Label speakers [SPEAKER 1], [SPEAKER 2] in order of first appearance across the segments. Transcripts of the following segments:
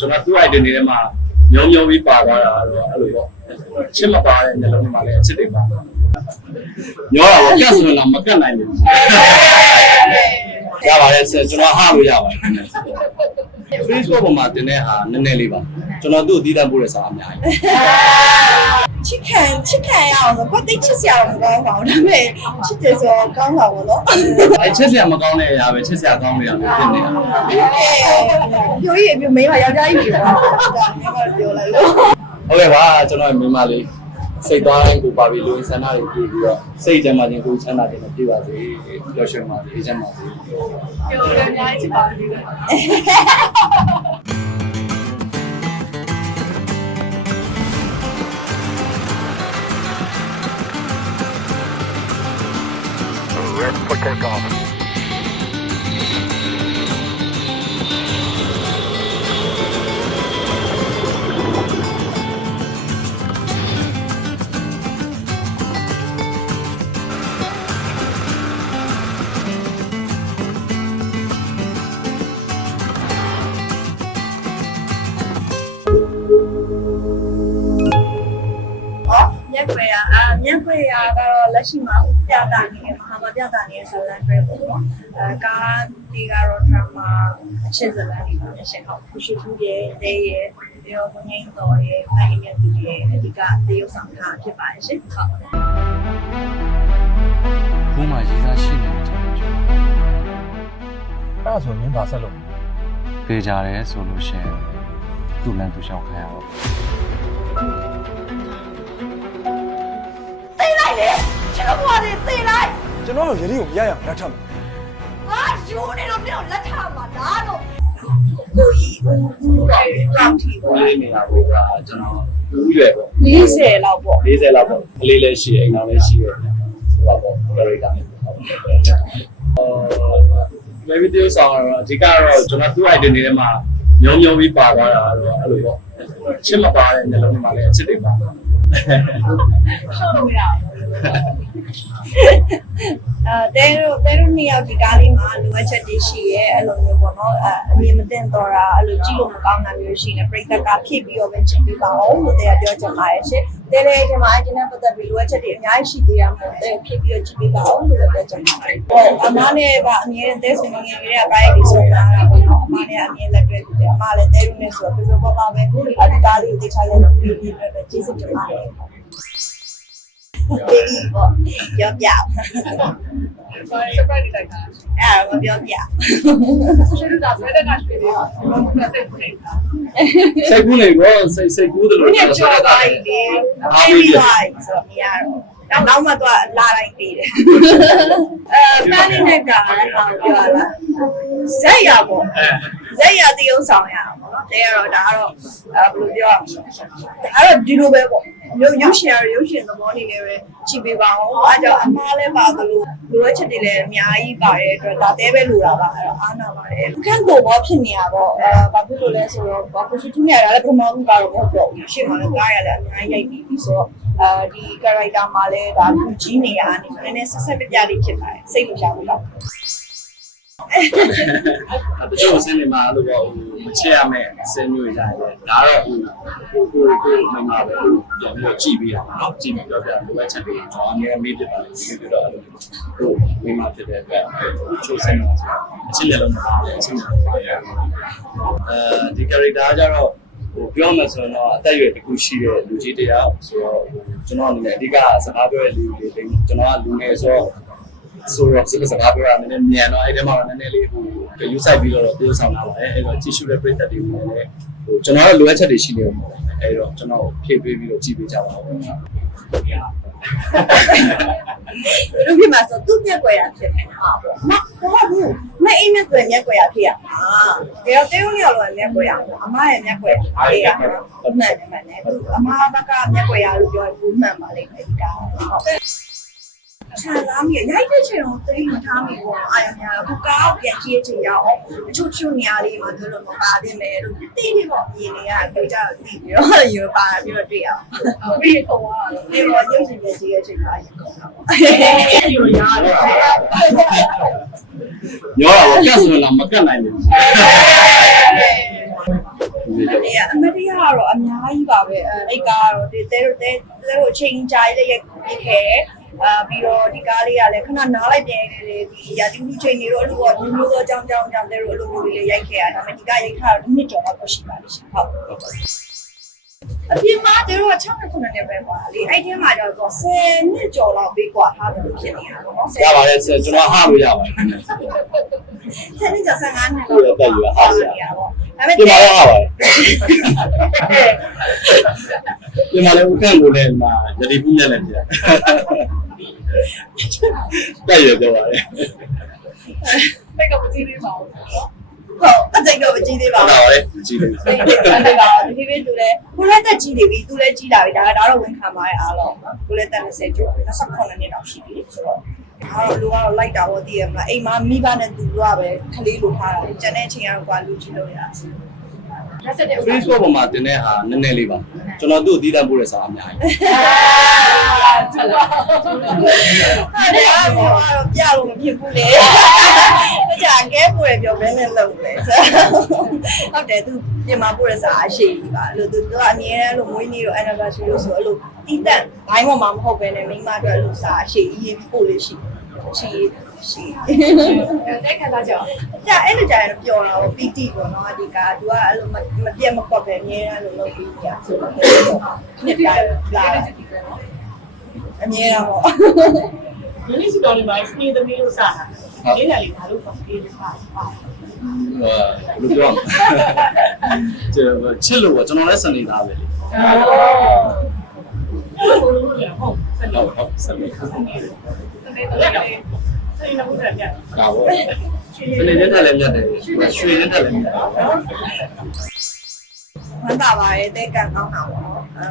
[SPEAKER 1] ကျွန်တော်သူ့ idea တွေထဲမှာညုံညုံပြီးပါသွားတာတော့အဲ့လိုပေါ့ချစ်မပါတဲ့နှလုံးထဲမှာလည်းအချစ်တွေပါညောတာပေါ့ကတ်ဆိုရင်တော့မကတ်နိုင်ဘူးရပါတယ်ဆရာကျွန်တော်ဟာလို့ရပါတယ် Facebook ပေါ်မှာတင်တဲ့ဟာနည်းနည်းလေးပါကျွန်တော်သူ့အသီးသန့်ပို့တဲ့စာအများကြီး
[SPEAKER 2] ချစ်ခံ ချစ်ခံရအောင်ဆိုကိုယ်သိချစ်စရာမကောင်းပါဘူးဒါပေမဲ့ချစ်တယ်ဆိုတော့ကောင်းတာပေါ့နော်
[SPEAKER 1] အဲချစ်စရာမကောင်းတဲ့အရာပဲချစ်စရာကောင်းတဲ့အရာပဲဖြစ်နေတာ
[SPEAKER 2] ပြောရပြမိမယောက်ျားကြီးပြောတာဒါမျိုးကပြောလိုက်လို့
[SPEAKER 1] ဟုတ်ကဲ့ပါကျွန်တော်မိန်းမလေးစိတ်သွားရင်ကိုပါပြီးလူဆန္ဒတွေပြီးပြီးတော့စိတ်ချမ်းသာခြင်းကိုချမ်းသာခြင်းနဲ့ပြည့်ပါစေပျော်ရွှင်ပါစေအေးချမ်းပါစေ
[SPEAKER 2] ပြောရအများကြီးပါဘူး ဟောမြက်ခွေရ အာမြက်ခွေရကတော့လက်ရှိမှာပြတာနေတယ်မဟာမပြတာနေဆိုလန်တွဲပေါ့နော်အဲကားဒီကတော့ drama အချက်စလန်တွေပါရှင်ဟုတ်ခုရှိသူရဲ့တဲရဲ့ပြီးတော့ဘုံငိမ့်တော်ရဲ့ဖိုင်ရဲ့သူရဲ့အဓိကသေရုပ်ဆောင်တာဖြစ်ပါတယ်ရှင်ဟုတ်
[SPEAKER 3] ဘုံမှာရေးစားရှိနေတယ်ကျွန်တော်ပြော
[SPEAKER 4] အဲ့ဒါဆိုမင်းပါဆက်လို့
[SPEAKER 3] ဖေးကြတယ်ဆိုလို့ရှိရင်သူ့လမ်းသူရှောက်ခိုင်းရတော့
[SPEAKER 2] လိုက်လေကျွန်တော်ကလည်းသိလိုက်
[SPEAKER 4] ကျွန်တော်တို့ယတိကိုမရရအောင်လက်ထပ်မယ်
[SPEAKER 2] ငါယူနေတော့ပြောလက်ထမှာလားတော့ကိုကြီးဦးဦးတော့လောက်ထီ
[SPEAKER 1] ဟို
[SPEAKER 2] ပေါ့
[SPEAKER 1] လေးနေတာကိုကကျွန်တော်ဦးရွယ်ပေါ့
[SPEAKER 2] 40လောက်ပေါ့
[SPEAKER 1] 40လောက်ပေါ့ကလေးလည်းရှိအိမ်တော်လည်းရှိတယ်ဟိုပါပေါ့ character လေးအော် maybe ဒီဆောင်တော့အဓိကတော့ကျွန်တော်သူ့ idea တွေထဲမှာညုံညုံပြီးပါသွားတာတော့အဲ့လိုပေါ့ချစ်မပါတဲ့နှလုံးထဲမှာလည်းအချစ်တွေပါ
[SPEAKER 2] ဟုတ်ရအဲတဲတို့တဲတို့နှစ်ယောက်ဒီကားလေးမှာလိုအပ်ချက်တွေရှိရဲအဲ့လိုမျိုးပေါ့နော်အဲအမြင်မတင်တော့တာအဲ့လိုကြည့်လို့မကောင်းတာမျိုးရှိနေပြိတ္တကဖြစ်ပြီးတော့ပဲချစ်ပြီးပါအောင်လို့တဲကပြောချင်ပါတယ်ရှင်တဲလေးဒီမှာအကျဉ်းပတ်သက်ပြီးလိုအပ်ချက်တွေအများကြီးရှိသေးတာမို့တဲဖြစ်ပြီးတော့ချစ်ပြီးပါအောင်လို့ပြောချင်ပါတယ်ဟုတ်အမားနဲ့ကအမြင်တဲဆိုနေငယ်တွေကဘာရေးဆိုတာပေါ့နော်အ မားနဲ့အမြင်လက်တွေ့ပြီးတယ်အမားလည်းတဲတို့နဲ့ဆိုတော့ပြပြပပပဲဒီကားလေးကိုတိကျလိုက်ပြီးပြီးတော့ကျေးဇူးတင်ပါတယ် baby ပေါ့ပြောပြ
[SPEAKER 5] surprise လိုက်တာ
[SPEAKER 2] အဲ့ဒါမပြောပြ
[SPEAKER 5] ရှင်းတာဆွဲတဲ့ကရှိတယ်ဘာလို့ဆက်နေလဲ
[SPEAKER 1] စိတ်ကူးနေဘောစိတ်စိတ်ကူးတယ်လို့
[SPEAKER 2] ညကြော်သွားပြီလေအဲ့ဒီလိုက်ဆိုတော့မရတော့ နောက်မှတော့လာလိုက်သေးတယ်အဲပန်းနေနဲ့ကလည်းဟောပြောလာဇက်ရပေါ့ဇက်ရတည်ဥဆောင်ရအောင်ပေါ့နော်တဲကတော့ဒါကတော့အဲဘယ်လိုပြောဒါကတော့ဒီလိုပဲပေါ့ ရုပ်ရုပ်ရှင်ရရုပ်ရှင်သဘောနေနဲ့ပဲကြည့်ပေးပါအောင်အဲကြောင့်အမားလည်းပါသလိုလိုအပ်ချက်တွေလည်းအများကြီးပါတဲ့အတွက်ဒါတဲပဲလိုတာပါအဲ့တော့အားနာပါတယ်ခန့်ကိုဘောဖြစ်နေရပေါ့အဲဘာဖြစ်လို့လဲဆိုတော့ဘာကိုရှိထူးနေရတာလည်းပထမဦးကတော့မဟုတ်တော့ဘူးရှေ့မှာလည်းကားရလည်းအများကြီးရိုက်ပြီးပြီဆိုတော့အဲဒီ character မှာလည်းဒါလူကြီးနေရအနေနဲ့နည်းနည်းဆက်ဆက်ပြပြလေးဖြစ်ပါတယ်စိတ်မချဘူးတော့
[SPEAKER 1] တချို့ဆင်းနေမှာလို့ပေါ့မချစ်ရမယ်ဆင်းမျိုးရတယ်ဒါတော့ဟိုကိုကိုမိမပဲပြန်ပြီးတော့ကြည့်ပေးတာเนาะကြည့်ပြီးတော့ပြန်လိုအပ်ချက်တွေကျွန်တော်အများမေးပြပါတယ်ပြီးတော့ဟိုမိမဖြစ်တဲ့အတွက်ချိုးဆင်းနေမှာအချစ်လည်းလုံးမပါဘူးအချစ်လည်းပါရအဲဒီ character ကကြတော့ဟိုပြောမှဆိုတော့အသက်အရွယ်တစ်ခုရှိတဲ့လူကြီးတယောက်ဆိုတော့ကျွန်တော်အနေနဲ့အဓိကစကားပြောတဲ့လူတွေကျွန်တော်ကလူငယ်ဆိုတော့ ဆိုတော့စကားပြောတာနည်းနည်းမြန်တော့အဲ့ဒီမှာနည်းနည်းလေးဟိုယူဆိုင်ပြီးတော့ပြောဆောင်လာပါတယ်အဲ့တော့ကြည့်ရှုတဲ့ပရိသတ်တွေလည်းဟိုကျွန်တော်ရဲ့လိုအပ်ချက်တွေရှိနေတယ်အဲ့တော့ကျွန်တော်ဖြည့်ပေးပြီးတော့ကြည့်ပေးကြပါဦး
[SPEAKER 2] လူဖြစ်မှာဆိုသူ့မျက်ကွယ်ရဖြစ်မယ်ဟာပေါ့မဟုတ်ဘူးမအိမ်မျက်ကွယ်မျက်ကွယ်ရဖြစ်ရမှာဒါတော့တေးဦးရောလောမျက်ကွယ်ရအမရဲ့မျက်ကွယ်ဖြစ်ရမှာမှန်တယ်မှန်တယ်သူအမဘက်ကမျက်ကွယ်ရလို့ပြောရင်ဘူးမှန်ပါလိမ့်မယ်ဒီကောင်ဟုတ် ချာလာမီရိုက်တဲ့ချိန်တော့တိတ်မထားမိဘူးအာရများတော့ကောက်ပြန်ကြည့်ချင်ရအောင်အချို့ချို့နေရာလေးမှာတို့လိုမပါသေးမယ်လို့တိတ်လေးပေါ့မြင်နေရကြကြတော့တည်ပြီးတော့ယူပါပြီးတော့တွေ့အောင်
[SPEAKER 5] ပြီးခေါ်သွား
[SPEAKER 2] ဒီပေါ်ရုပ်ရှင်ရဲ့ကြီးရဲ့ချိန်မှာယူတော့ပေါ့
[SPEAKER 5] တယ်ယူရတယ်
[SPEAKER 1] ညောတာပေါ့ကတ်ဆိုရင်တော့မကတ်နိုင်ဘူးဒီ
[SPEAKER 2] အမတရားအမတရားကတော့အများကြီးပါပဲအဲအဲ့ကားကတော့ဒီတဲတို့တဲတဲတို့အချိန်ကြာလေးရက်ပြည့်ခဲ့တယ် အာပြီးတော့ဒီကားလေးကလည်းခဏနားလိုက်ပြန်နေတယ်ဒီရာသီဥတုချိန်တွေတော့အလိုကမျိုးမျိုးသောအကြောင်းကြောင်းကြောင့်တဲတို့အလိုမျိုးလေးရိုက်ခဲ့ရတာဒါပေမဲ့ဒီကရိုက်ထားတော့ဒီနှစ်ကျော်တော့ရှိပါလိမ့်ရှင်ဟုတ်အပြင်မှာတဲတို့က6နှစ်9နှစ်ပဲပါလေအဲ့ဒီမှာကျတော့10နှစ်ကျော်လောက်ပေးกว่าထားတယ်လို့ဖြစ်နေတာပေါ့နော်
[SPEAKER 1] ရပါတယ်ကျွန်တော်ဟာလို့ရပါတယ်
[SPEAKER 2] 10နှစ်ကျော်15နှစ်
[SPEAKER 1] ဟုတ်တယ်တက်ယူဟာရ
[SPEAKER 2] ရပါဒါပေ
[SPEAKER 1] ပြင်
[SPEAKER 2] မဲ့
[SPEAKER 1] မာတော့ဟာပါတယ်ပြင်မာလည်းဦးခန့်ကိုလည်းမှာယတိပူးမြက်လည်းပြတ က်ရပြောပါတယ်
[SPEAKER 5] စိတ်ကမကြည့်သေးပါဘူး
[SPEAKER 2] ဟုတ်အစိတ်တော့မကြည့်သေးပါ
[SPEAKER 1] ဟုတ်
[SPEAKER 2] ဘူး
[SPEAKER 1] ပါတယ်ကြည့်လို့
[SPEAKER 2] စိတ်တက်ပါဒီဖေးသူလည်းကိုလည်းတက်ကြီးနေပြီသူလည်းကြီးလာပြီဒါဒါတော့ဝန်ခံပါရဲ့အားလုံးကိုလည်းတက်20ကျော်28နှစ်တောင်ရှိပြီဆိုတော့အားလုံးလူကတော့လိုက်တာပေါ့တည်ရမလားအိမ်မှာမိဘနဲ့သူကပဲခလေးလိုထားတာကျန်တဲ့အချိန်ကတော့ကွာလူကြီးလို့ရအော င်
[SPEAKER 5] လက်ဆက်တဲ့ဥစ္စာ
[SPEAKER 1] Facebook ပေါ်မှာတင်တဲ့ဟာနည်းနည်းလေးပါကျွန်တော်သူ့ကိုတီးတန့်ပို့တဲ့စာအများကြီး
[SPEAKER 5] ချက်လာ
[SPEAKER 2] ဟာတယ်အားလုံးကတော့ပြလို့မဖြစ်ဘူးလေအကြအကဲပို့ရပြောဘယ်နဲ့လုပ်လဲဟုတ်တယ်သူပြင်မာပို့ရစာအရှိကြီးပါလို့သူကအမြဲတမ်းလို့မွေးနေ့တော့ anniversary လို့ဆိုအဲ့လိုတီးတန့်ဘိုင်းပေါ်မှာမဟုတ်ပဲနဲ့မိန်းမအတွက်အဲ့လိုစာအရှိကြီးရေးပို့လို့ရှိရှိ ရှိ
[SPEAKER 5] တဲ့ခံစားကြအောင်
[SPEAKER 2] ကြအဲ့လိုကြာရင်ပျော်တာပေါ့ပီတိပေါ့နော်ဒီကသူကအဲ့လိုမပြတ်မကွက်ပဲအမြဲတမ်းလို့လုပ်ပြီးကြာဆိုတော့နှစ်တိုင်းလာအမြဲတမ်းပေါ့
[SPEAKER 6] ဒီနေ့စတော်လေးမှာစနေသမီးလို့စားတာလေးတယ်လေးဘာလို့ပေါ့ဒီစားပါ
[SPEAKER 1] ဟိုလူပြောချစ်လို့ပေါ့ကျွန်တော်လည်းစနေသားပဲလေ
[SPEAKER 6] အော်ဘိုးလို့ရဟုတ်စနေ
[SPEAKER 1] ဟုတ်ဟုတ်စနေဒါ ပေါ့
[SPEAKER 6] စနေတော့လေစနေတော့ပြန်ပြန်
[SPEAKER 1] စနေနဲ့တက်လည်းမြတ်တယ်ရွှေနဲ့တက်လည်းမြတ်တယ်
[SPEAKER 2] ဝမ်းသာပါရဲ့တဲ့ကန်ကောင်းတာပေါ့နော်အဲ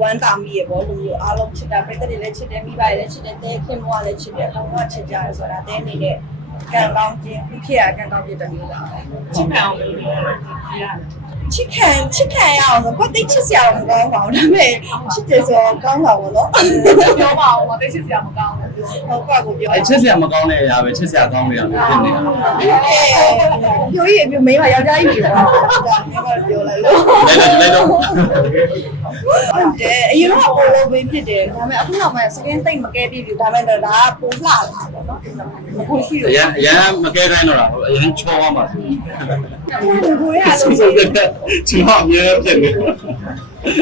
[SPEAKER 2] ဝမ်းသာမိရပေါ့လူမျိုးအားလုံးချစ်တာပြည့်တဲ့လည်းချစ်တယ်မိဘလည်းချစ်တယ်တဲ့ခင်မွားလည်းချစ်တယ်အကုန်လုံးချစ်ကြတယ်ဆိုတာတဲ့နေတဲ့ကန်ကောင်းခြင်းဖြစ်ရကန်ကောင်းဖြစ်တဲ့မျိုးပါပဲ
[SPEAKER 6] ချစ်ပန်အောင်လုပ်နေရတယ်
[SPEAKER 2] ချစ်ခံချစ်ခံရအောင်ဆိုကိုတိတ်ချစ်စရာမကောင်းပါဘူးဒါပေမဲ့ချစ်တယ်ဆိုတော့ကောင်းတာပေါ့နော်
[SPEAKER 5] ပြောပါဦးမသိချစ်စရာမကောင်းဘူး
[SPEAKER 2] ဟုတ်ကဲ့ကိုပြော
[SPEAKER 1] အဲချစ်စရာမကောင်းတဲ့အရာပဲချစ်စရာကောင်းနေရတယ်ဖြစ်နေတာ
[SPEAKER 2] ပြောရပြမင်းမယောက်ျားကြီးပြောတာပြောလိုက်လို့
[SPEAKER 1] လိုက်တော့လိုက်တော့
[SPEAKER 2] ဟုတ်တယ်အရင်ကပိုလိုပဲဖြစ်တယ်ဒါပေမဲ့အခုနောက်ပိုင်းစကင်းသိမ့်မကဲပြပြီဒါပေမဲ့ဒါကပိုလှလာပေါ့နော်အခုရှိ
[SPEAKER 1] အရန်အရန်မကဲတိုင်းတော့အရန်ချောသွားမှာဆို
[SPEAKER 2] ကိုရ
[SPEAKER 1] ဆို
[SPEAKER 2] လို့
[SPEAKER 1] ဆိုတဲ့ကျွန်တော်အမြဲဖြစ်နေ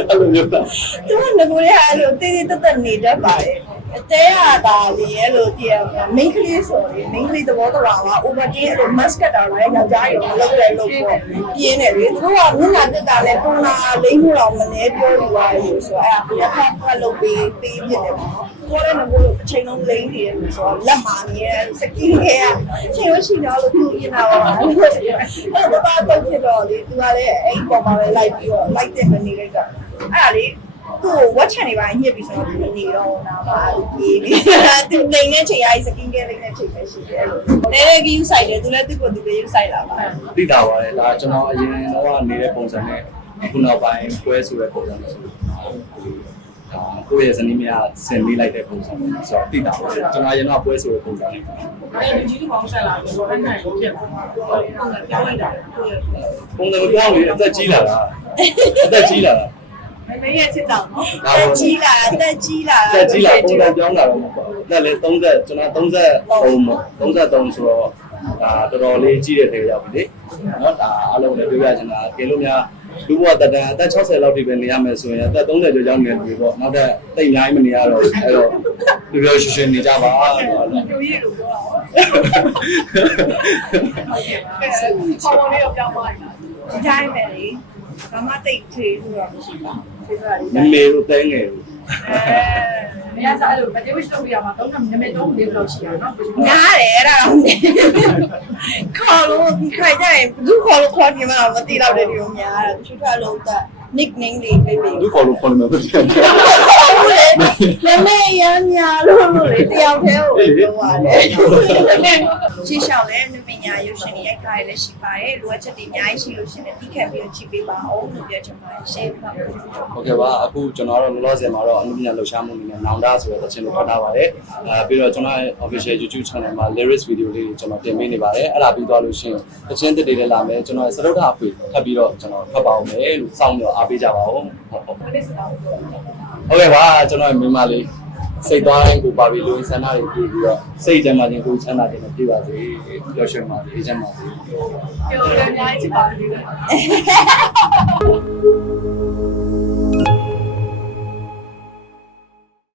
[SPEAKER 1] အဲ့လိုမျိုးပါ
[SPEAKER 2] သူကငကိုရအဲ့လိုတေးသေးတက်တက်နေတတ်ပါတယ် အတဲရတာလေအဲ့လိုတည်ရမင်းကလေးဆိုရင်မင်းကလေးသဘောတော်က overtain အဲ့လို mask တာလည်းယောက်ျားရောလောက်တယ်လို့ပေါ့ပြင်းတယ်လေသူကမျက်နှာတက်တာလည်းပုံနာလိမ့်မှုတော့မနေပြောလို့ပါလို့ဆိုအဲ့ဒါရက်ဖက်ဖက်လုပ်ပြီးပြီးဖြစ်တယ်ပေါ့ကိုလည်းငကိုအချိန်လုံးလိမ့်နေတယ်ဆိုတော့လက်မာနေစကင်းကချိန်ရရှိတော့လို့သူရင်တာပါအဲ့တော့တော့တော့ဖြစ်တော့လေသူကလည်းအဲ့ပေါ်မှာပဲလိုက်ပြီးတော့လိုက်တဲ့မနေလိုက်တော့အဲ့ဒါလေသူ့ဝ က်ချန်နေပါညစ်ပြီးဆိုတော့မနေတော့နာပါပြီးပြီသူနေနေချိန်ရစကင်းကလေးနဲ့ချိန်ပဲရှိတယ်တဲတဲကယူဆိုင်တယ်သူလည်းသူ့ကိုသူလည်းယူဆိုင်လာပါ
[SPEAKER 1] သိတာပါလေဒါကျွန်တော်အရင်တော့နေတဲ့ပုံစံနဲ့ခုနောက်ပိုင်းကွဲဆိုတဲ့ပုံစံမျိုးဆိုဒါကိုယ့်ရဲ့ဇနီးမယားဆင်ပေးလိုက်တဲ့ပုံစံမျိုးဆိုတော့သိတာပါလေကျွန်တော်အရင်တော့ကွဲဆိုတဲ့ပုံစံနဲ့
[SPEAKER 6] အဲ့ဒီကြီးဒီမောင်ဆက်လာပြီးတော့အဲ့နိုင်ကိုဖြစ်လာပုံစံပြောင်းလိုက်တာ
[SPEAKER 1] ပုံစံမပြောင်းလေအသက်ကြီးလာတာအသက်ကြီးလာတာ
[SPEAKER 5] မမေရဲ့ချစ်တောင်နော်
[SPEAKER 1] ဒါ
[SPEAKER 2] တက်
[SPEAKER 1] ပေါ့
[SPEAKER 2] ကြီးလာတက်ကြီးလာ
[SPEAKER 1] အသက်ကြီးလာပုံစံပြောင်းလာတော့မဟုတ်ဘူး။ဒါလည်း30ကျွန်တော်33ပေါ့33ဆိုတော့ဒါတော်တော်လေးကြီးတဲ့တွေရောက်ပြီလေ။နော်ဒါအားလုံးလည်းပြောပြချင်တာကဲလို့များလူဘဝတတန်အသက်60လောက်ထိပဲနေရမယ်ဆိုရင်အသက်30ကျော်ကျောင်းနေပြီပေါ့နောက်ထပ်တိတ်အများကြီးမနေရတော့ဘူးအဲ့တော့ပြောပြောရွှင်ရွှင်နေကြပါလို့ဟုတ်လား
[SPEAKER 5] ပြောရလို့ပြောတာဟုတ်ကဲ့ပေါ်ပေါ်လေးတော့ပြောင်းသွားပြီ
[SPEAKER 2] ဒီတိုင်းပဲလေဘာမှတိတ်သေးဘူးတော့မရှိပါဘူး ဒီက
[SPEAKER 1] မမေတို့တဲငယ်တို့
[SPEAKER 5] အဲမရစားအဲ့လိုမတေးဝရှိလုပ်ရမှာတော့နမေတော့လေးလို့ရှိရနော်
[SPEAKER 2] ညားတယ်အဲ့ဒါတော့ခေါ်လို့ဒီခိုင်ကြရင်ဘူးခေါ်လို့ခေါ်နေမှာမသိတော့တဲ့ဒီလိုများတာသူထွက်လို့တက် nickname တွေပေးပေး
[SPEAKER 1] လူခေါ်လို့ခေါ်နေမှာပဲဖြစ်တယ်ဟုတ်လေ
[SPEAKER 2] နမေရမ်းများလို့လို့လေတယောက်တည်းကိုပြောရတယ်ရှင်းရှောင်းလဲနပညာရုပ်ရှင်တွေရိုက်ကားရလည်းရှိပါတယ်လိုအပ်ချက်တွေအများကြီးရှိလို့ရှင်လည်းတိခတ်ပြီးတော့ကြည့်ပေးပါအောင်လို့ပြောချင်ပါတယ်ရှင်းပါ
[SPEAKER 1] ဟုတ်ကဲ့ပါအခုကျွန်တော်ကတော့လောလောဆယ်မှာတော့အနုပညာလှူရှားမှုအနေနဲ့နောင်တဆိုတဲ့သချင်းကိုဖတ်ထားပါတယ်အဲပြီးတော့ကျွန်တော် official YouTube channel မှာ lyrics video လေးကိုကျွန်တော်တင်ပေးနေပါတယ်အဲ့ဒါပြီးသွားလို့ရှင်သချင်းတက်တွေလည်းလာမယ်ကျွန်တော်စရုပ်ထအဖွေထပ်ပြီးတော့ကျွန်တော်ဖတ်ပါအောင်မယ်လို့စောင့်ပြီးတော့အားပေးကြပါဦးဟုတ်ဟုတ်
[SPEAKER 5] မနစ်စတာကိုပြောတာ
[SPEAKER 1] ဟုတ်ကဲ့ပါကျွန်တော်ရဲ့မိန်းမလေးစိတ်သွားရင်ကိုပါပြီးလူဆန္ဒတွေပြီးပြီးတော့စိတ်ထဲမှာချင်းကိုချမ်းသာတယ်ပြပါစေပျော်ရွှင်ပါစေအေးချမ်းပါစေ
[SPEAKER 5] ပြောတယ်အများကြီးပါလိမ့်မယ်